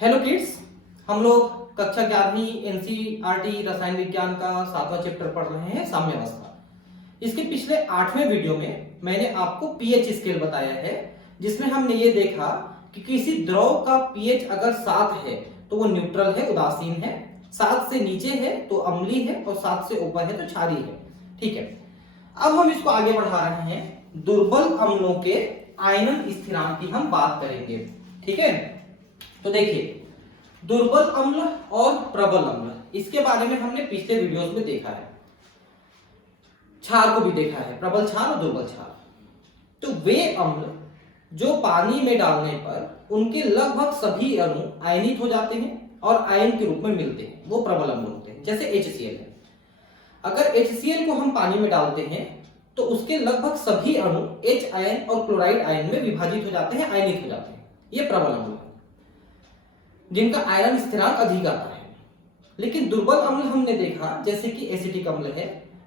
Hello kids, हम लोग कक्षा 11वीं एनसीईआरटी रसायन विज्ञान का 7वां चैप्टर पढ़ रहे हैं साम्यावस्था। इसके पिछले 8वें वीडियो में मैंने आपको पीएच स्केल बताया है, जिसमें हमने ये देखा कि किसी द्रव का पीएच अगर 7 है तो वो न्यूट्रल है, उदासीन है, 7 से नीचे है तो अम्लीय है और 7 से ऊपर है तो क्षारीय है। ठीक है, अब हम इसको आगे बढ़ा रहे हैं। दुर्बल अम्लों के आयनन स्थिरांक की हम बात करेंगे। ठीक है, तो देखिए दुर्बल अम्ल और प्रबल अम्ल, इसके बारे में हमने पिछले वीडियोस में देखा है। क्षार को भी देखा है, प्रबल क्षार और दुर्बल क्षार। तो वे अम्ल जो पानी में डालने पर उनके लगभग सभी अणु आयनित हो जाते हैं और आयन के रूप में मिलते हैं, वो प्रबल अम्ल होते हैं। जैसे HCl है, अगर HCl को हम पानी में डालते हैं तो उसके लगभग सभी अणु H आयन और क्लोराइड आयन में विभाजित हो जाते हैं, आयनित हो जाते हैं। ये प्रबल अम्ल है जिनका आयरन स्थिरांक अधिक आता है। लेकिन दुर्बल अम्ल हमने देखा, जैसे कि एसिटिक अम्ल है,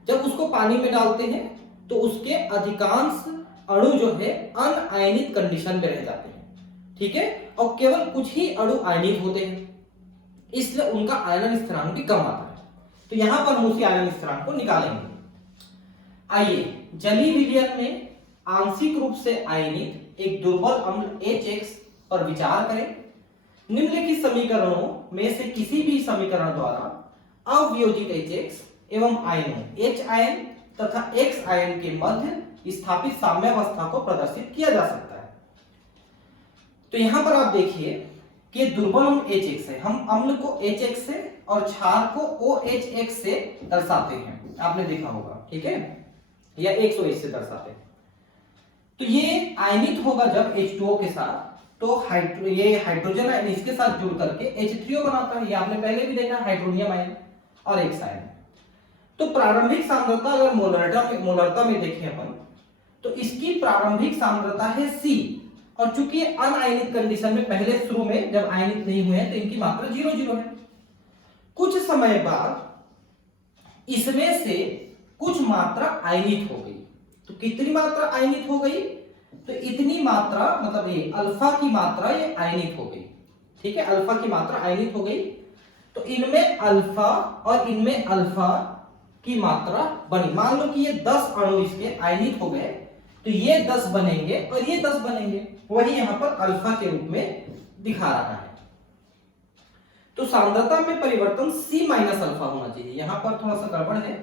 जब उसको पानी में डालते हैं तो उसके अधिकांश अणु जो है अनआयनित कंडीशन में रह जाते हैं। ठीक है, और केवल कुछ ही अणु आयनित होते हैं, इसलिए उनका आयरन स्थिरांक भी कम आता है। तो यहां पर हम उसी आयरन स्थिरांक को निकालेंगे। आइए जलीय विलयन में आंशिक रूप से आयनित एक दुर्बल अम्ल HX पर विचार करें। निम्नलिखित समीकरणों में से किसी भी समीकरण द्वारा अवयोजित HX एवं आयनों H आयन तथा X आयन के मध्य स्थापित साम्यावस्था को प्रदर्शित किया जा सकता है। तो यहां पर आप देखिए कि दुर्बल अम्ल HX है, हम अम्ल को HX से और क्षार को OHX से दर्शाते हैं, आपने देखा होगा। ठीक है, या 100H से दर्शाते हैं। तो ये आयनित होगा जब H2O के साथ, तो ये हाइड्रोजन आयन इसके साथ जुड़ करके H3O बनाता है। ये आपने पहले भी देखा, हाइड्रोनियम आयन और X आयन। तो प्रारंभिक सांद्रता अगर मोलरता में देखें अपन, तो इसकी प्रारंभिक सांद्रता है C, और चूंकि ये अनआयनित कंडीशन में पहले शुरू में जब आयनित नहीं हुए हैं तो इनकी मात्रा 0 है। कुछ समय बाद इसमें से कुछ मात्रा आयनित हो गई। तो कितनी मात्रा आयनित हो गई? तो इतनी मात्रा, मतलब ये अल्फा की मात्रा ये आयनित हो गई। ठीक है, अल्फा की मात्रा आयनित हो गई। तो इनमें अल्फा और इनमें अल्फा की मात्रा बनी। मान लो कि ये 10 अणु इसके आयनित हो गए, तो ये 10 बनेंगे और ये 10 बनेंगे। वही यहां पर अल्फा के रूप में दिखा रहा है। तो सांद्रता में परिवर्तन C माइनस अल्फा होना चाहिए। यहां पर थोड़ा सा गड़बड़ है,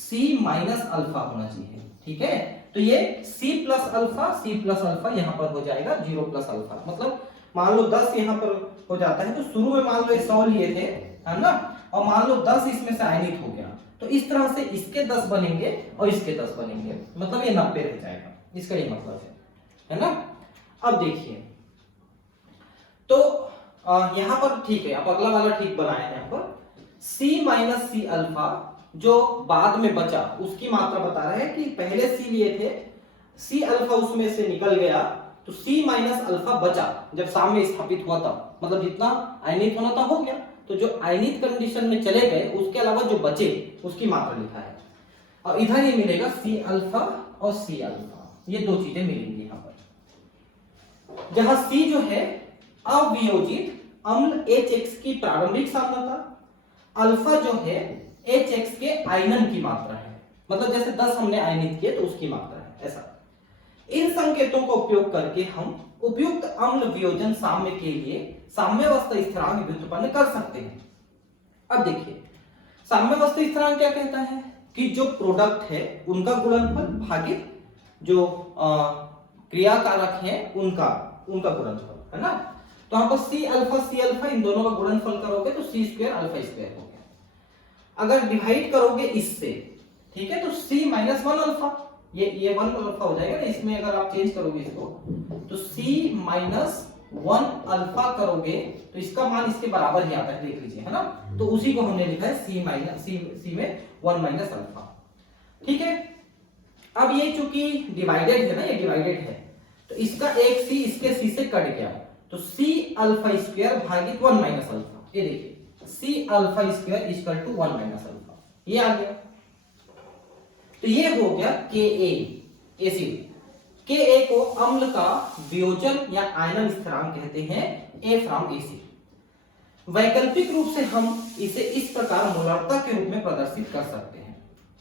C माइनस अल्फा होना चाहिए। ठीक है, तो ये C प्लस अल्फा यहां पर हो जाएगा 0 प्लस अल्फा। मतलब मान लो 10 यहां पर हो जाता है, तो शुरू में मान लो 100 लिए थे, है ना, और मान लो 10 इसमें से आयनित हो गया, तो इस तरह से इसके 10 बनेंगे और इसके 10 बनेंगे, मतलब ये 90 रह जाएगा। इसका ये मतलब है ना। अब देखिए, तो यहां पर ठीक है, अब अगला वाला ठीक बनाया है। यहां पर C माइनस C अल्फा जो बाद में बचा उसकी मात्रा बता रहा है कि पहले C लिए थे, C अल्फा उसमें से निकल गया, तो C माइनस अल्फा बचा जब साम्य स्थापित हुआ तब, मतलब जितना आयनित होना था हो गया। तो जो आयनित कंडीशन में चले गए उसके अलावा जो बचे उसकी मात्रा लिखा है। और इधर ये मिलेगा C अल्फा और C अल्फा, ये दो चीजें मिलेंगी यहां पर। जहां C जो है अवियोजित अम्ल HX की प्रारंभिक सांद्रता, अल्फा जो है HX के आयनन की मात्रा है, मतलब जैसे 10 हमने आयनित किए तो उसकी मात्रा है, ऐसा। इन संकेतों का उपयोग करके हम उपयुक्त अम्ल वियोजन साम्य के लिए साम्यावस्था स्थिरांक व्युत्पन्न कर सकते हैं। अब देखिए, साम्यावस्था स्थिरांक क्या कहता है कि जो प्रोडक्ट है उनका गुणनफल भागित जो क्रिया कारक है उनका गुणनफल, है ना। तो यहां पर C अल्फा इन दोनों का गुणनफल करोगे तो C स्क्वायर अल्फा स्क्वायर हो गया। अगर डिवाइड करोगे इससे, ठीक है, तो C माइनस 1 अल्फा, ये 1 अल्फा हो जाएगा ना। इसमें अगर आप चेंज करोगे इसको, तो C माइनस 1 अल्फा करोगे तो इसका मान इसके बराबर ही आता है, देख लीजिए, है ना। तो उसी को हमने लिखा है C में 1 माइनस अल्फा। ठीक है, अब ये चूंकि डिवाइडेड है ना, ये डिवाइडेड है, तो इसका एक C इसके C से कट गया, तो C अल्फा स्क्वायर भागित 1 माइनस अल्फा। ये देखिए C alpha square equal to 1 minus alpha, ये आ गया। तो ये हो गया Ka एसिड। Ka को अम्ल का वियोजन या आयनन स्थिरांक कहते हैं, A फ्रॉम एसिड। वैकल्पिक रूप से हम इसे इस प्रकार मोलरता के रूप में प्रदर्शित कर सकते हैं।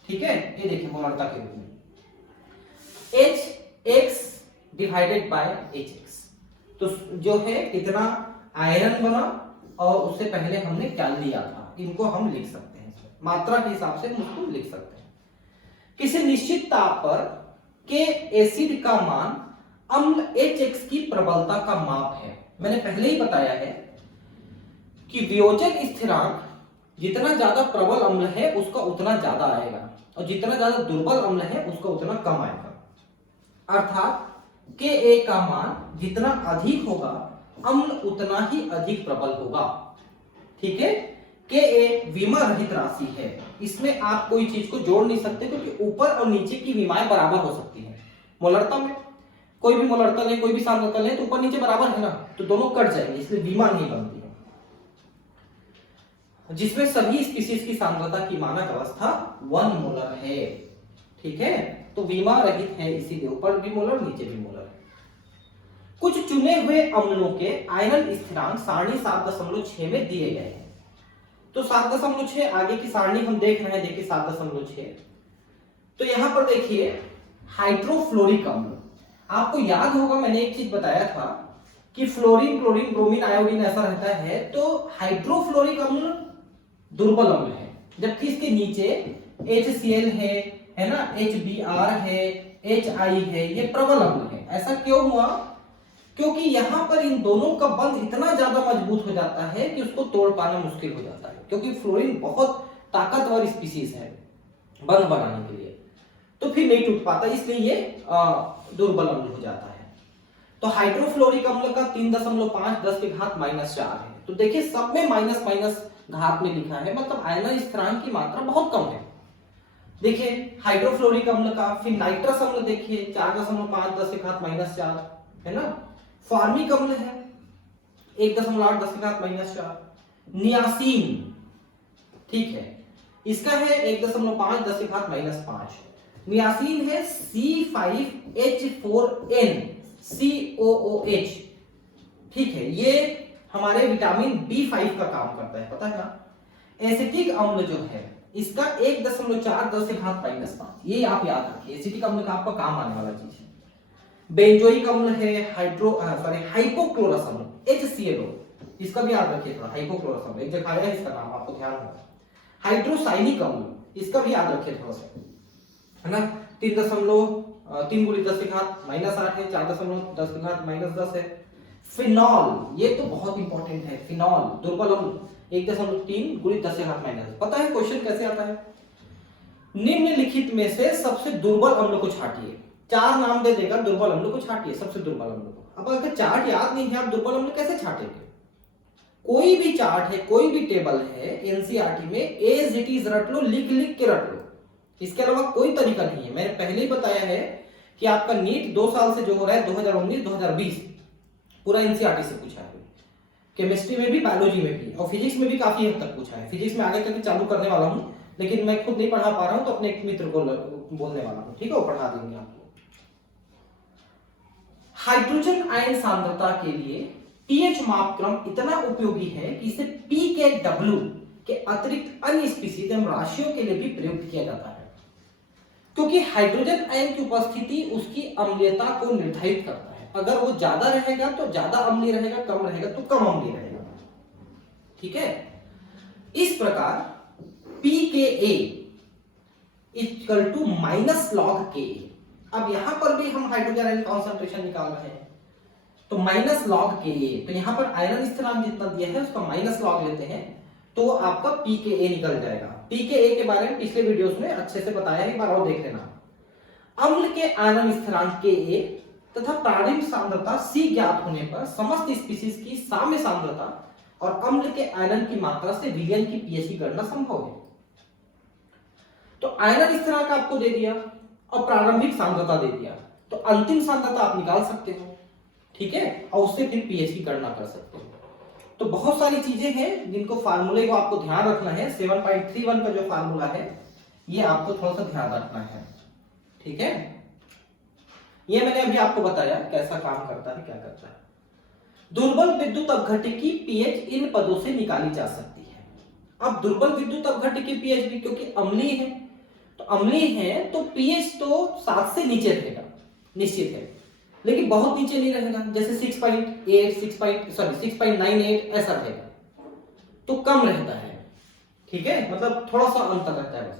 ठीक है, ये देखिए मोलरता के रूप में Hx डिवाइडेड बाय Hx, तो जो है कितना आयरन बना और उससे पहले हमने क्या लिया था, इनको हम लिख सकते हैं, मात्रा के हिसाब से उसको लिख सकते हैं। किसी निश्चित ताप पर के एसिड का मान अम्ल Hx की प्रबलता का माप है। मैंने पहले ही बताया है कि वियोजन स्थिरांक जितना ज्यादा प्रबल अम्ल है उसका उतना ज्यादा आएगा और जितना ज्यादा दुर्बल अम्ल है उसका उतना कम आएगा। अर्थात Ka का मान जितना अधिक होगा अम्ल उतना ही अधिक प्रबल होगा। ठीक है, Ka विमा रहित राशि है, इसमें आप कोई चीज को जोड़ नहीं सकते क्योंकि ऊपर और नीचे की विमाएं बराबर हो सकती है। मोलरता में कोई भी मोलरता ले, कोई भी सांद्रता ले तो ऊपर नीचे बराबर है ना, तो दोनों कट जाएंगे, इसलिए विमा नहीं बनती है। जिसमें सभी स्पीशीज की सांद्रता की मानक अवस्था 1 मोलर है। ठीक है, तो विमा रहित है, इसीलिए ऊपर भी मोलर नीचे भी मोलर है। कुछ चुने हुए अम्लों के आयरन स्थिरांक सारणी 7.6 में दिए गए हैं। तो 7.6 आगे की सारणी हम देख रहे हैं, देखिए 7.6। तो यहां पर देखिए हाइड्रोफ्लोरिक अम्ल, आपको याद होगा मैंने एक चीज बताया था कि फ्लोरीन, क्लोरीन, ब्रोमीन, आयोडीन ऐसा रहता है, तो हाइड्रोफ्लोरिक अम्ल दुर्बल अम्ल है, जबकि इसके नीचे HCl है ना, HBr है, HI है, ये प्रबल अम्ल है। ऐसा क्यों हुआ? क्योंकि यहां पर इन दोनों का बंध इतना ज्यादा मजबूत हो जाता है कि उसको तोड़ पाना मुश्किल हो जाता है, क्योंकि फ्लोरीन बहुत ताकतवर स्पीशीज है बंध बनाने के लिए, तो फिर नहीं टूट पाता, इसलिए ये दुर्बल अम्ल हो जाता है। तो हाइड्रोफ्लोरिक अम्ल का 3.5 10 की घात -4 है। तो देखिए सब में माइनस माइनस घात में लिखा है, मतलब आयरन स्थिरांक की मात्रा बहुत कम है। देखिए हाइड्रोफ्लोरिक अम्ल का, फिर नाइट्रस अम्ल देखिए 4.5 10 की घात -4 है ना। फॉर्मिक अम्ल है 1.8 10 की घात -4। नियासिन, ठीक है, इसका है 1.5 10 की घात -5। नियासिन है C5H4n COOH, ठीक है, ये हमारे विटामिन B5 का काम करता है, पता है ना। एसिटिक अम्ल जो है इसका 1.4 10 की घात -5, ये आप याद रखिए, एसिटिक अम्ल का आपका काम आने वाला चीज है। बेंजोइक अम्ल है हाइपोक्लोरस अम्ल HClO, इसका भी याद रखिए थोड़ा, हाइपोक्लोरस अम्ल एक जगह आया है, इसका नाम आपको ध्यान रखना। हाइड्रोसाइनिक अम्ल, इसका भी याद रखिए थोड़ा सा, है ना। 3.3 गुणित 10 की घात -8 है, 4.10 की घात -10 है। फिनॉल, ये तो बहुत इंपॉर्टेंट है, फिनॉल दुर्बल अम्ल 1.3 गुणित 10 की घात -10। पता है क्वेश्चन कैसे आता है? निम्नलिखित में से सबसे दुर्बल अम्ल को छांटिए, 4 नाम दे देगा, दुर्बल अम्ल को छांटिए, सबसे दुर्बल अम्ल को। अब अगर चार्ट याद नहीं है, आप दुर्बल अम्ल कैसे छांटेंगे? कोई भी चार्ट है, कोई भी टेबल है एनसीईआरटी में, एज इट इज रट लो, लिख लिख के रट लो, इसके अलावा कोई तरीका नहीं है। मैंने पहले ही बताया है कि आपका नीट 2 साल से जो हो रहा है 2019 2020 पूरा एनसीईआरटी से पूछा है, केमिस्ट्री में भी, बायोलॉजी में भी, और फिजिक्स में भी काफी हद तक पूछा है। फिजिक्स में आगे चलकर चालू करने वाला हूं, लेकिन मैं खुद नहीं पढ़ा पा रहा हूं, तो अपने एक मित्र को बोलने वाला हूं, ठीक है, वो पढ़ा देंगे आपको। हाइड्रोजन आयन सांद्रता के लिए पीएच मापक्रम इतना उपयोगी है कि इसे pKw के अतिरिक्त अन्य स्पीशीज एवं राशियों के लिए भी प्रयुक्त किया जाता है, क्योंकि हाइड्रोजन आयन की उपस्थिति उसकी अम्लीयता को निर्धारित करता है। अगर वो ज्यादा रहेगा तो ज्यादा अम्लीय रहेगा, कम रहेगा तो कम अम्लीय रहेगा, ठीक है। इस प्रकार pKa equal to -log Ka। अब यहां पर भी हम हाइड्रोजन आयन कॉन्सेंट्रेशन निकाल रहे हैं, तो -log Ka, तो यहां पर आयरन स्थिरांक जितना दिया है उसका -log लेते हैं, तो आपका pKa निकल जाएगा। pKa के बारे में पिछले वीडियोस में अच्छे से बताया है, एक बार और देख लेना। अम्ल के आयरन स्थिरांक Ka तथा प्रारंभिक सांद्रता C ज्ञात होने पर समस्त स्पीशीज की साम्य सांद्रता और अम्ल के आयरन की मात्रा से विलयन की पीएच की गणना संभव है। तो आयरन स्थिरांक आपको दे दिया और प्रारंभिक सांद्रता दे दिया, तो अंतिम सांद्रता आप निकाल सकते हो, ठीक है, और उससे फिर पीएच की गणना कर सकते हो। तो बहुत सारी चीजें हैं जिनको फार्मूले को आपको ध्यान रखना है। 7.31 का जो फार्मूला है ये आपको थोड़ा सा ध्यान रखना है, ठीक है। ये मैंने अभी आपको बताया कैसा काम करता है, क्या करता है। दुर्बल विद्युत अपघटिकी पीएच इन पदों से निकाली जा सकती है। अब दुर्बल विद्युत अपघटिकी पीएच भी क्योंकि अम्लीय है, तो अम्लीय है तो पीएच तो 7 से नीचे रहेगा, निश्चित है, लेकिन बहुत नीचे नहीं रहेगा, जैसे 6.98 ऐसा रहेगा, तो कम रहता है। ठीक है, मतलब थोड़ा सा अंतर रहता है बस।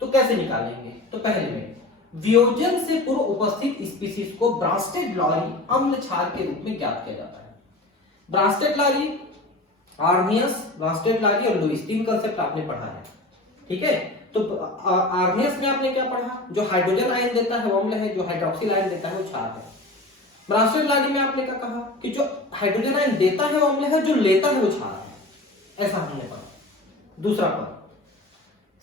तो कैसे निकालेंगे? तो पहले में वियोजन से पूर्व उपस्थित स्पीशीज को ब्रांस्टेड लॉरी अम्ल क्षार के रूप में ज्ञात किया जाता है। ब्रांस्टेड लॉरी, आर्नियस, ब्रांस्टेड लॉरी और लुईस, तीन कांसेप्ट आपने पढ़ा है। ठीक है, तो आर्नियस में आपने क्या पढ़ा? जो हाइड्रोजन आयन देता है वो अम्ल है, जो हाइड्रोक्सिल आयन देता है वो क्षार है। ब्रांस्टेड लॉरी में आपने क्या कहा कि जो हाइड्रोजन आयन देता है वो अम्ल है, जो लेता है वो क्षार है, ऐसा हमने पढ़ा। दूसरा पद,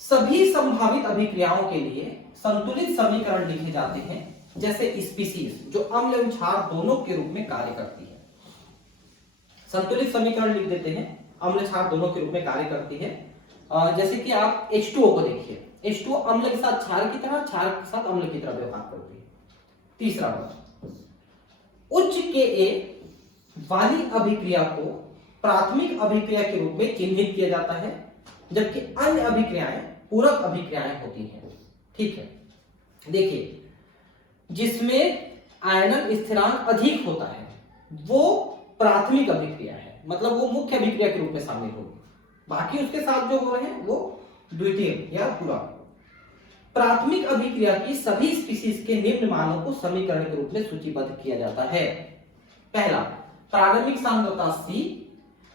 सभी संभावित अभिक्रियाओं के लिए संतुलित समीकरण लिखे जाते हैं, जैसे स्पीशीज जो अम्ल एवं क्षार दोनों के रूप में कार्य करती है। संतुलित समीकरण लिख देते हैं, अम्ल क्षार दोनों के रूप में कार्य करती है। जैसे कि आप H2O को देखिए, H2O अम्ल के साथ क्षार की तरह, क्षार के साथ अम्ल की तरह व्यवहार करती है। तीसरा पद, उच्च Ka वाली अभिक्रिया को प्राथमिक अभिक्रिया के रूप में चिन्हित किया जाता है, जबकि अन्य अभिक्रियाएं पूरक अभिक्रियाएं होती हैं। ठीक है, देखिए जिसमें आयनन स्थिरांक अधिक होता है वो प्राथमिक अभिक्रिया है, मतलब वो मुख्य अभिक्रिया के रूप में शामिल होगी, बाकी उसके साथ जो हो रहे हैं वो द्वितीय या पूरक। प्राथमिक अभिक्रिया की सभी स्पीशीज के निम्न मानों को समीकरण के रूप में सूचीबद्ध किया जाता है। पहला, प्रारंभिक सांद्रता C,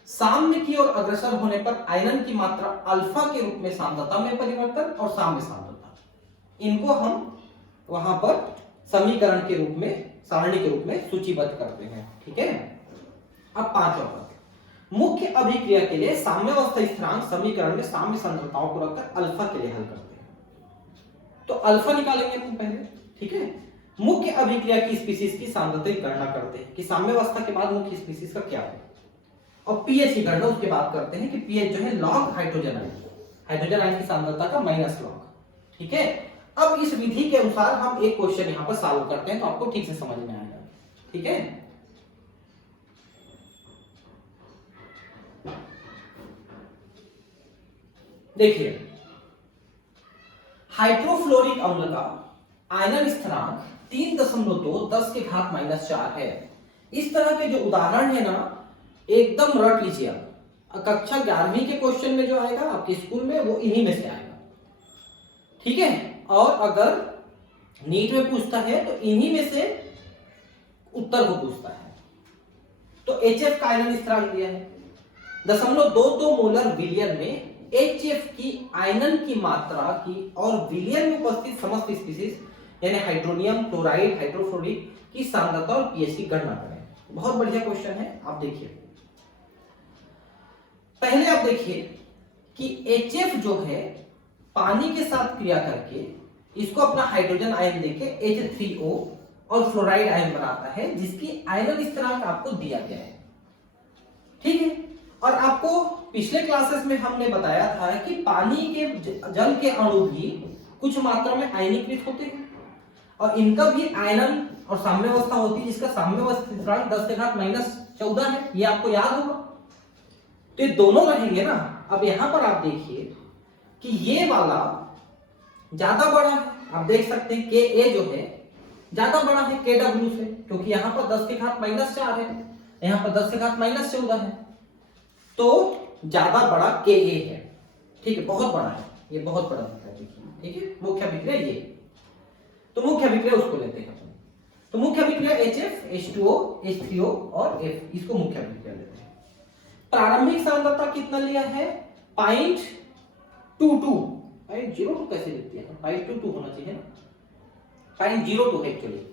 साम्य की ओर अग्रसर होने पर आयनन की मात्रा अल्फा के रूप में सांद्रता में परिवर्तन और साम्य सांद्रता, इनको हम वहां पर समीकरण के रूप में, सारणी के रूप में सूचीबद्ध करते हैं। ठीक है, अब पांचवा पद, मुख्य अभिक्रिया के लिए साम्यावस्था स्थिरांक समीकरण में साम्य सांद्रताओं को रखकर अल्फा के लिए हल करते हैं। तो अल्फा निकालेंगे हम पहले। ठीक है, मुख्य अभिक्रिया की स्पीशीज की सांद्रता की गणना करते हैं कि साम्यावस्था के बाद मुख्य स्पीशीज का क्या है, और पीएच की गणना उसके बाद करते हैं कि पीएच जो है लॉग हाइड्रोजन आयन की सांद्रता का माइनस लॉग। ठीक है, अब इस विधि के अनुसार हम एक क्वेश्चन यहां पर सॉल्व करते हैं, तो आपको ठीक से समझ में आएगा। ठीक है, देखिए हाइड्रोफ्लोरिक अम्ल का आयनन स्थिरांक 3.2 10 के घात -4 है। इस तरह के जो उदाहरण है ना, एकदम रट लीजिए आप, कक्षा 11वीं के क्वेश्चन में जो आएगा आपके स्कूल में वो इन्हीं में से आएगा। ठीक है, और अगर नीट में पूछता है तो इन्हीं में से उत्तर को पूछता है। तो HF का आयनन स्थिरांक दिया है 0.22 मोलर विलियन में HF की आयनन की मात्रा की और विलियन में उपस्थित समस्त स्पीशीज यानी हाइड्रोनियम, क्लोराइड, हाइड्रोफ्लोरिक की सांद्रता और पीएच की गणना करें। बहुत बढ़िया क्वेश्चन है, आप देखिए। पहले आप देखिए कि HF जो है पानी के साथ क्रिया करके इसको अपना हाइड्रोजन आयन देके H3O और फ्लोराइड आयन बनाता है, जिसकी आयनन स्थिरांक आपको दिया गया है। ठीक है, और आपको पिछले क्लासेस में हमने बताया था कि पानी के जल के अणु भी कुछ मात्रा में आयनीकृत होते हैं और इनका भी आयनन और साम्यावस्था होती है, जिसका साम्यावस्था स्थिरांक 10 के घात -14 है, ये आपको याद होगा। तो ये दोनों रहेंगे ना। अब यहां पर आप देखिए कि ये वाला ज्यादा बड़ा है, आप देख सकते हैं Ka जो है ज्यादा बड़ा है Kw से, क्योंकि यहां पर 10 के घात -4 है, यहां पर 10 के घात -14 है, तो ज्यादा बड़ा Ka है। ठीक है, बहुत बड़ा है, ये बहुत बड़ा दिख रहा है। ठीक है, मुख्य अभिक्रिया ये, तो मुख्य अभिक्रिया उसको लेते हैं। तो मुख्य अभिक्रिया HF, H2O, H3O और F, इसको मुख्य अभिक्रिया लेते हैं। प्रारंभिक सांद्रता कितना लिया है? 0.22, 0.02 कैसे लिखते हैं? 0.22 होना चाहिए ना, 0.02 एक्चुअली,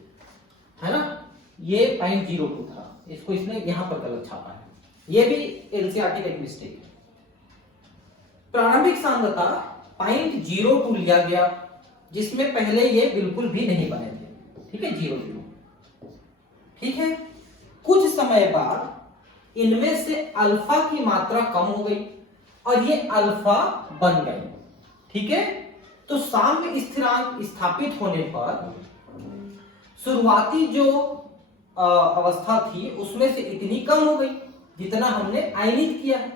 है ना, ये 0.02 था, इसको इसने यहां पर गलत छापा है, ये भी एनसीईआरटी का एक मिस्टेक है। प्रारंभिक सांद्रता 0.02 लिया गया, जिसमें पहले ये बिल्कुल भी नहीं बने थे। ठीक है, 0.0। ठीक है, कुछ समय बाद इनमें से अल्फा की मात्रा कम हो गई और ये अल्फा बन गई। ठीक है, तो साम्य स्थिरांक स्थापित होने पर शुरुआती जो अवस्था थी उसमें से इतनी कम हो गई जितना हमने आयनित किया है।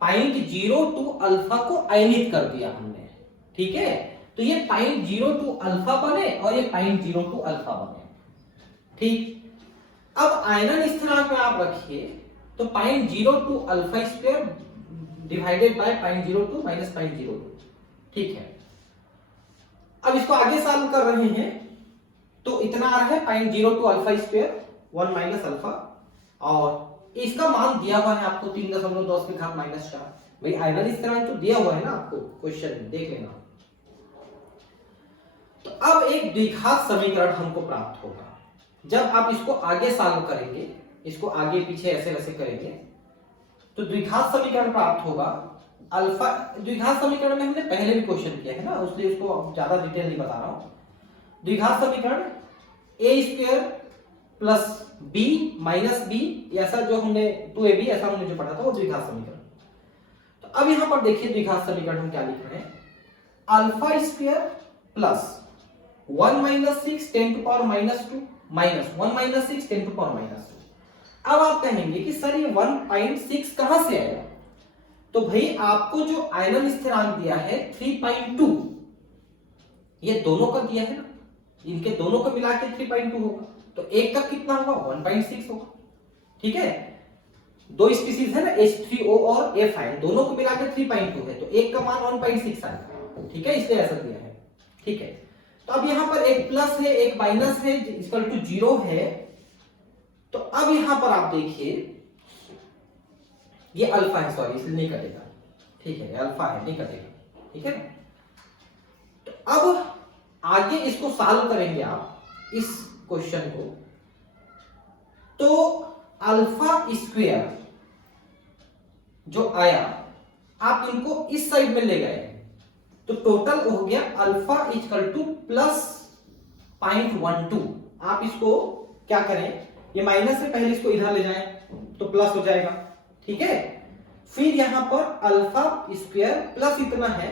0.02 अल्फा को आयनित कर दिया हमने, ठीक है। तो ये 0.02 अल्फा बने और ये 0.02 अल्फा बने, ठीक। अब आयनन स्थिरांक में आप रखिए तो 0.02 alpha square divided by 0.02 minus 0.02, ठीक है। अब इसको आगे सॉल्व कर रहे हैं तो इतना आ रहा है 0.02 अल्फा स्क्वायर 1 माइनस अल्फा, और इसका मान दिया हुआ है आपको 3.10 की घात -4। भाई आयनन स्थिरांक तो दिया हुआ है ना आपको क्वेश्चन में, देख लेना। तो अब एक द्विघात समीकरण हमको प्राप्त होगा। जब आप इसको आगे सॉल्व करेंगे, इसको आगे पीछे ऐसे वैसे करेंगे तो द्विघात समीकरण प्राप्त होगा। अल्फा द्विघात समीकरण में हमने पहले भी क्वेश्चन किया है ना, इसलिए उसको ज्यादा डिटेल नहीं बता रहा हूं। द्विघात समीकरण a square plus b minus b, ऐसा जो हमने 2ab ऐसा हमने जो पढ़ा था वो द्विघात समीकरण। तो अब यहां पर देखिए द्विघात समीकरण हम क्या लिख रहे हैं, alpha square plus 1 minus 6 10 to power -2 minus 1 minus 6 10 to power -2। अब आप कहेंगे कि सर ये 1.6 कहां से आया, तो भाई आपको जो आयनन स्थिरांक दिया है 3.2, ये दोनों का दिया है ना, इनके दोनों को मिला के 3.2 होगा, तो एक का कितना होगा 1.6 होगा, ठीक है। दो स्पीसीज है ना H3O और F आयन, दोनों को मिला के 3.2 है, तो एक का मान 1.6 आएगा, ठीक है, इसलिए ऐसा दिया है, ठीक है। तो अब यहां पर एक प्लस है एक माइनस है इक्वल टू 0 है, तो अब यहां पर आप देखिए ये अल्फा है, सॉरी इसलिए नहीं कटेगा, ठीक है, अल्फा है नहीं कटेगा, ठीक है। तो अब आगे इसको सॉल्व करेंगे आप इस क्वेश्चन को, तो अल्फा स्क्वायर जो आया आप इनको इस साइड में ले गए तो टोटल हो गया अल्फा इक्वल टू प्लस 0.12। आप इसको क्या करें, ये माइनस से पहले इसको इधर ले जाएं तो प्लस हो जाएगा, ठीक है। फिर यहां पर अल्फा स्क्वायर प्लस इतना है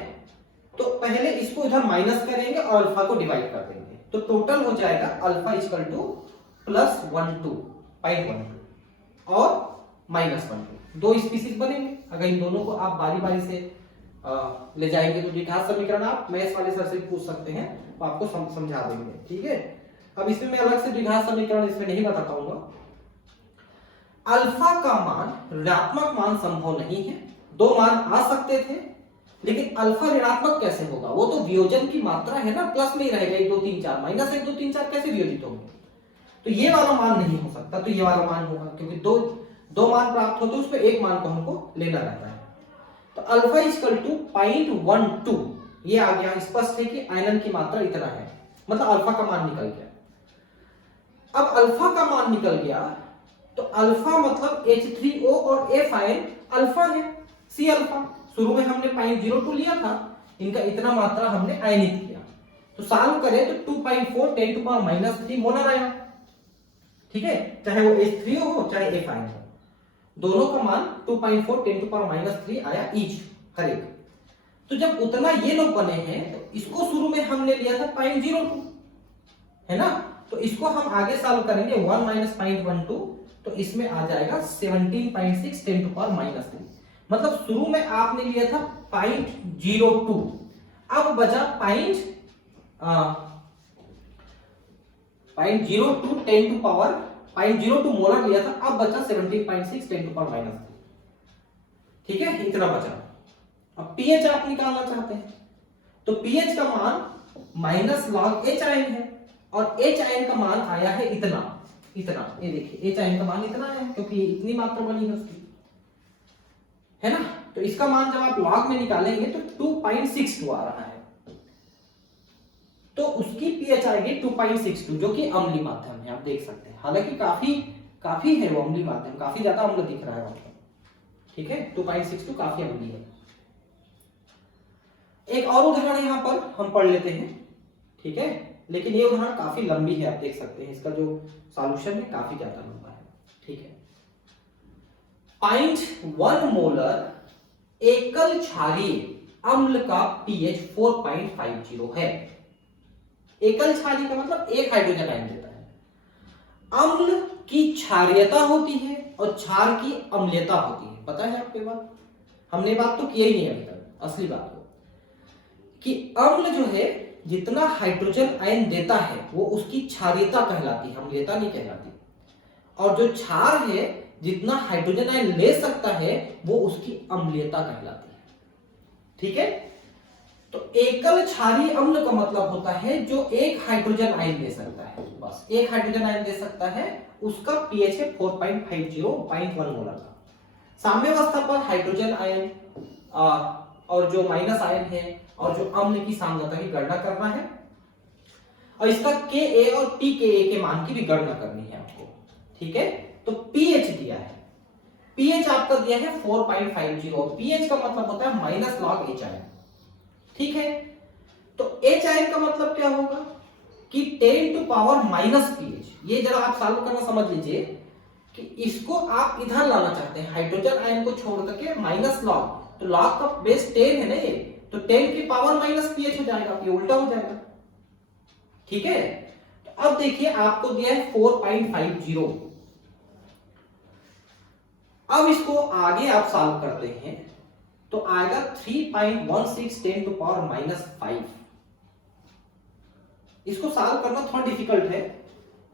तो पहले इसको इधर माइनस करेंगे और अल्फा को डिवाइड कर देंगे, तो टोटल हो जाएगा अल्फा इक्वल टू प्लस 0.12 और -12, दो स्पीसीज बनेंगे। अगर इन दोनों को आप बारी बारी से ले जाएंगे तो द्विघात समीकरण आप मैथ्स वाले सर से पूछ सकते हैं, तो आपको समझा देंगे, ठीक है। अब इसमें मैं अलग से द्विघात समीकरण इसमें नहीं बता पाऊंगा। अल्फा का मान ऋणात्मक मान संभव नहीं है, दो मान आ सकते थे, लेकिन अल्फा ऋणात्मक कैसे होगा, वो तो वियोजन की मात्रा है ना, प्लस में ही रहेगा 1 2 3 4, माइनस 1 2 3 4 कैसे वियोजित होंगे, तो ये वाला मान नहीं हो सकता, तो ये वाला मान होगा, क्योंकि दो मान प्राप्त होते हैं उसमें एक मान को हमको लेना रहता है। तो अल्फा इक्वल टू 0.12, ये आ गया, स्पष्ट है कि आयनन की मात्रा इतना है, मतलब अल्फा का मान निकल गया। अब अल्फा का मान निकल गया तो अल्फा मतलब H3O और F आयन अल्फा है, C अल्फा। शुरू में हमने 0.02 लिया था, इनका इतना मात्रा हमने आयनित किया, तो सॉल्व करें तो 2.4 10 टू पावर -3 मोलर आया, ठीक है, चाहे वो H3O हो चाहे F आयन हो, दोनों का मान 2.4 10 टू पावर -3 आया ईच, हर एक। तो जब उतना ये लोग बने हैं तो इसको शुरू में हमने लिया था 0.02, है ना, तो इसको हम आगे सॉल्व करेंगे 1 माइनस 0.12, तो इसमें आ जाएगा 17.6 10 टू पावर -3, मतलब शुरू में आपने लिया था 0.02, अब बचा 0.02 10 टू पावर 0.02 मोलर लिया था, अब बचा 17.6 10 टू पावर -3, ठीक है, इतना बचा। अब pH आप निकालना चाहते हैं तो pH का मान -log H आयन है, और H आयन का मान आया है इतना, ये देखिए H आयन का मान इतना है क्योंकि इतनी मात्रा बनी है उसकी, है ना। तो इसका मान जब आप log में निकालेंगे तो 2.62 आ रहा है, तो उसकी pH आएगी 2.62, जो कि अम्लीय माध्यम है, आप देख सकते हैं। हालांकि काफी है वो अम्लीय माध्यम, काफी ज्यादा अम्ल दिख रहा है आपको, ठीक है, 2.62 काफी अम्लीय है। एक और उदाहरण यहां पर हम पढ़ लेते हैं, ठीक है, लेकिन ये उदाहरण काफी लंबी है, आप देख सकते हैं, इसका जो सॉल्यूशन है काफी ज्यादा लंबा है, ठीक है। 0.1 मोलर एकल क्षारीय अम्ल का pH 4.50 है। एकल क्षारीय का मतलब एक हाइड्रोजन आयन देता है। अम्ल की क्षारीयता होती है और क्षार की अम्लीयता होती है। पता है आपको बात? हमने बात तो किया ही नहीं अभी तक असली बात को, कि अम्ल जो है जितना हाइड्रोजन आयन देता है वो उसकी क्षारीयता कहलाती है, अम्लीयता नहीं कहलाती। और जो क्षार है जितना हाइड्रोजन आयन ले सकता है वो उसकी अम्लीयता कहलाती है। ठीक है, तो एकल क्षारीय अम्ल का मतलब होता है जो एक हाइड्रोजन आयन दे सकता है, बस एक हाइड्रोजन आयन दे सकता है, उसका पीएच है 4.50.1 मोलर का। साम्यावस्था पर हाइड्रोजन आयन और जो माइनस आयन है और जो अम्ल की सांद्रता की गणना करना है, और इसका Ka और pKa के मान की भी गणना करनी है आपको। ठीक है, तो pH दिया है, pH आपका दिया है 4.50। pH का मतलब होता है माइनस लॉग H आयन। ठीक है, तो H आयन का मतलब क्या होगा कि 10 टू पावर माइनस pH। ये जरा आप सॉल्व करना समझ लीजिए कि इसको आप इधर लाना चाहते हैं, हाइड्रोजन आयन को छोड़ करके माइनस लॉग, तो लॉग का बेस 10 है ना ये, तो 10 की पावर माइनस pH हो जाएगा, ये उल्टा हो जाएगा। ठीक है, तो अब देखिए आपको दिया है 4.50। अब इसको आगे आप सॉल्व करते हैं तो आएगा 3.16 10 टू पावर माइनस 5। इसको सॉल्व करना थोड़ा डिफिकल्ट है,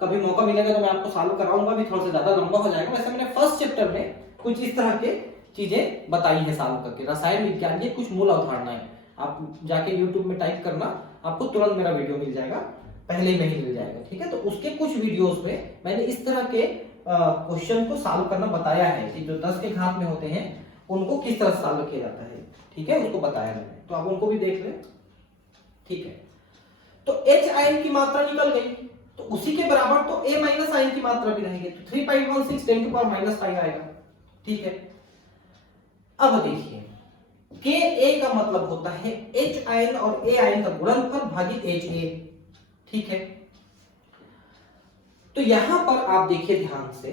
कभी मौका मिलेगा तो मैं आपको सॉल्व कराऊंगा, भी थोड़ा सा ज्यादा लंबा हो जाएगा। वैसे मैंने फर्स्ट चैप्टर में कुछ इस तरह के चीजें बताई है सॉल्व करके, रसायन विज्ञान की कुछ मूल अवधारणाएं। आप जाके YouTube में टाइप करना, आपको तुरंत मेरा वीडियो मिल जाएगा, पहले ही नहीं मिल जाएगा। ठीक है, तो उसके कुछ वीडियोस में मैंने इस तरह के क्वेश्चन को सॉल्व करना बताया है कि जो 10 के घात में होते हैं उनको किस तरह सॉल्व किया जाता है। ठीक है, उसको बताया मैंने, तो आप उनको भी देख लें। ठीक है, तो H आयन की मात्रा निकल गई, तो उसी के बराबर तो A माइनस आयन की मात्रा भी रहेगी, तो 3.16 10 टू पावर माइनस 5 आएगा। ठीक है, अब देखिए Ka का मतलब होता है H आयन और A आयन का गुणनफल भागित Ha। ठीक है, तो यहां पर आप देखिए ध्यान से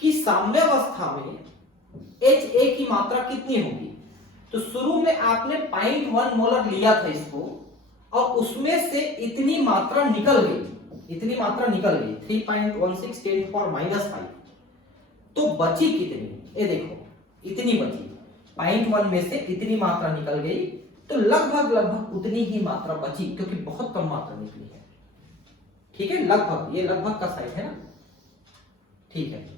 कि साम्यावस्था में Ha की मात्रा कितनी होगी। तो शुरू में आपने 0.1 मोलर लिया था इसको, और उसमें से इतनी मात्रा निकल गई, 3.16 10 पावर माइनस 5। तो बची कितनी, ये देखो इतनी बची, 0.1 में से इतनी मात्रा निकल गई, तो लगभग उतनी ही मात्रा बची, क्योंकि बहुत कम मात्रा निकली है। ठीक है, लगभग, ये लगभग का साइन है ना। ठीक है,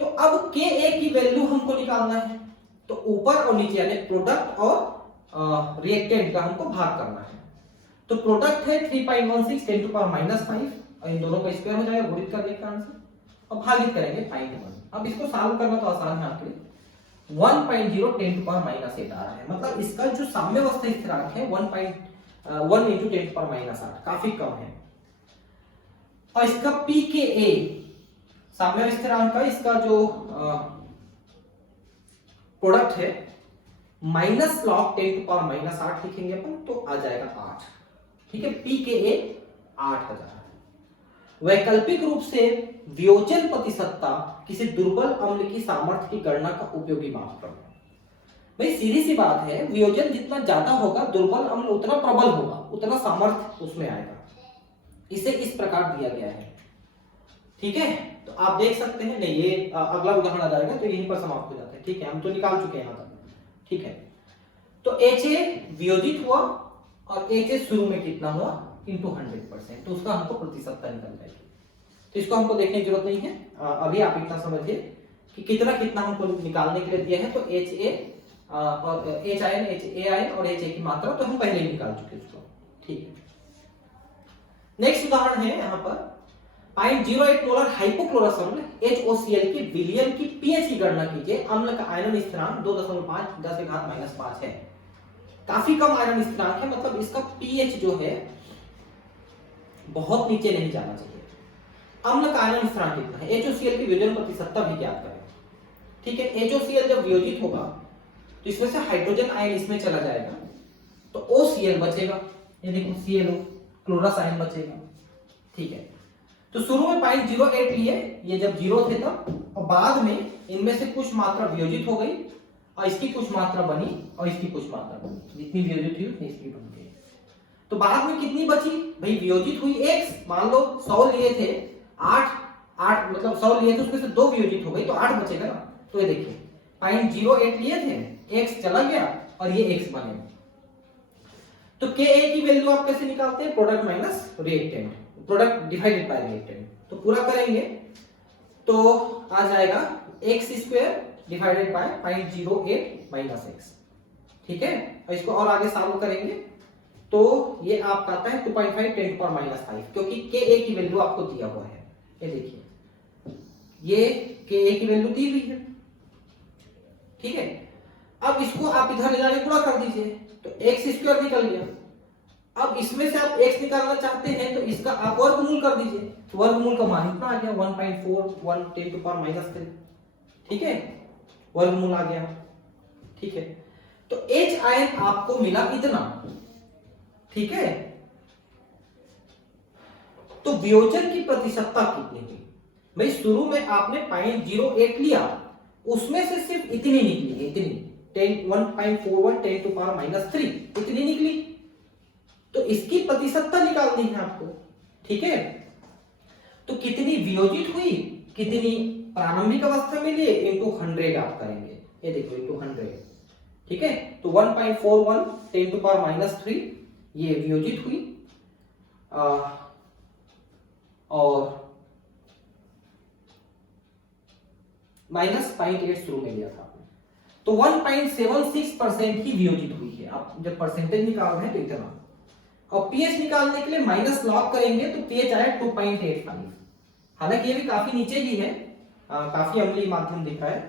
तो अब Ka की वैल्यू हमको निकालना है, तो ऊपर और नीचे यानी प्रोडक्ट और रिएक्टेंट का हमको भाग करना है। तो प्रोडक्ट है 3.16 10 टू पावर माइनस 5, और इन दोनों का स्क्वायर हो जाएगा गुणित करने के कारण से, और भागित करेंगे 0.1। अब इसको सॉल्व करना तो आसान है आपके लिए। 1.0 10 टू पावर माइनस 8 आ रहा है, मतलब इसका जो साम्यावस्था स्थिरांक है 1.1 into 10 टू पावर माइनस 8, काफी कम है। और इसका pKa साम्य स्थिरांक का इसका जो प्रोडक्ट है minus log 10 to power minus 8 लिखेंगे अपन, तो आ जाएगा 8। ठीक है, pKa 8000। वैकल्पिक रूप से वियोजन प्रतिशतता किसी दुर्बल अम्ल की सामर्थ्य की गणना का उपयोगी मापदंड है। भाई सीधी सी बात है, वियोजन जितना ज्यादा होगा दुर्बल अम्ल उतना प्रबल होगा, उतना सामर्थ्य उसमें आएगा। इसे इस प्रकार दिया गया है। ठीक है, तो आप देख सकते हैं, नहीं ये अगला उदाहरण आ जाएगा, तो यहीं पर समाप्त हो जाता है। ठीक है, हम तो निकाल चुके हैं यहां तक। ठीक है, तो Ha वियोजित हुआ और Ha शुरू में कितना हुआ इंटू 100%, तो उसका हमको प्रतिशतता निकल जाएगी। तो इसको हमको देखने की जरूरत नहीं है, अभी आप इतना समझिए कि कितना कितना हमको निकालने के लिए दिया है। तो Ha और H आयन, A आयन और Ha की मात्रा तो हम पहले ही निकाल चुके उसको। ठीक है, नेक्स्ट उदाहरण है यहाँ पर 0.08 मोलर हाइपोक्लोरस अम्ल HOCl की विलयन की pH की गणना कीजिए। अम्ल का आयरन स्थिरांक 2.5 10 के घात माइनस 5 है, काफी कम आयरन स्थिरांक है, मतलब इसका pH जो है बहुत नीचे नहीं जाना चाहिए। अम्ल का आयरन स्थिरांक कितना है, HOCl की विलयन प्रतिशतता भी ज्ञात करें। ठीक है, HOCl जब वियोजित होगा तो इसमें से हाइड्रोजन आयन इसमें चला जाएगा, तो OCl बचेगा, ये देखो ClO क्लोरस आयन बचेगा। ठीक है, तो शुरू में 0.08 लिए, ये जब 0 थे तब, और बाद में इनमें से कुछ मात्रा वियोजित हो गई और इसकी कुछ मात्रा बनी और इसकी कुछ मात्रा बनी, जितनी वियोजित हुई उतनी इसकी बन गई। तो बाद में कितनी बची भाई, वियोजित हुई x, मान लो 100 लिए थे, 8 मतलब 100 लिए थे, उसमें से 2 वियोजित हो गई तो 8 बचेगा ना। तो ये देखिए 0.08 लिए थे, x चला गया और ये x बनेगा। तो Ka की वैल्यू आप कैसे निकालते हैं, product minus reactant, product divided by reactant. तो पूरा करेंगे तो आ जाएगा x² divided by 0.08 minus x, ठीक है। और इसको और आगे सॉल्व करेंगे तो ये आपका आता है 2.5 10⁻⁵, क्योंकि Ka की वैल्यू आपको दिया हुआ है। ये देखिए ये Ka की वैल्यू दी हुई है, ठीक है। अब इसको आप इधर ले जाके गुणा कर दीजिए तो x² निकल गया। अब इसमें से आप x निकालना चाहते हैं तो इसका आप वर्गमूल कर दीजिए, तो वर्गमूल का मान इतना आ गया 1.41 10⁻⁵, ठीक है, वर्गमूल आ गया, ठीक है। तो H आयन आपको मिला इतना, ठीक है। तो वियोजन की प्रतिशतता कितनी हुई भाई, शुरू में आपने 0.08 लिया, उसमें से सिर्फ इतनी निकली है, इतनी 1.41 10⁻³ इतनी निकली, तो इसकी प्रतिशतता निकालनी है आपको, ठीक है। तो कितनी वियोजित हुई, कितनी प्रारंभिक अवस्था में लिए, इनटू 100 आप करेंगे, ये देखो इनटू 100, ठीक है। तो 1.41 10⁻³ ये वियोजित हुई और -0.8 शुरू में लिया था आपने, तो 1.76% ही वियोजित हुई है। आप जब परसेंटेज निकाल रहे हैं तो इतना, और पीएच निकालने के लिए माइनस लॉग करेंगे तो पीएच आया 2.85, हालांकि ये भी काफी नीचे ही है, काफी अम्लीय माध्यम दिख रहा है,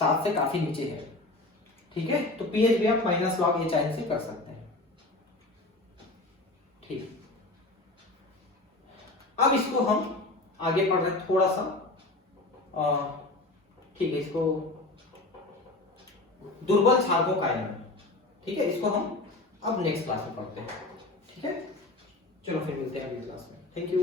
7 से काफी नीचे है, ठीक है। तो पीएच भी आप माइनस लॉग H आयन से कर सकते हैं, ठीक। अब इसको हम आगे पढ़ रहे हैं थोड़ा सा, ठीक है, इसको दुर्बल क्षारकों आयन, ठीक है, इसको हम अब नेक्स्ट क्लास में पढ़ते हैं, ठीक है। चलो फिर मिलते हैं अगली क्लास में, थैंक यू।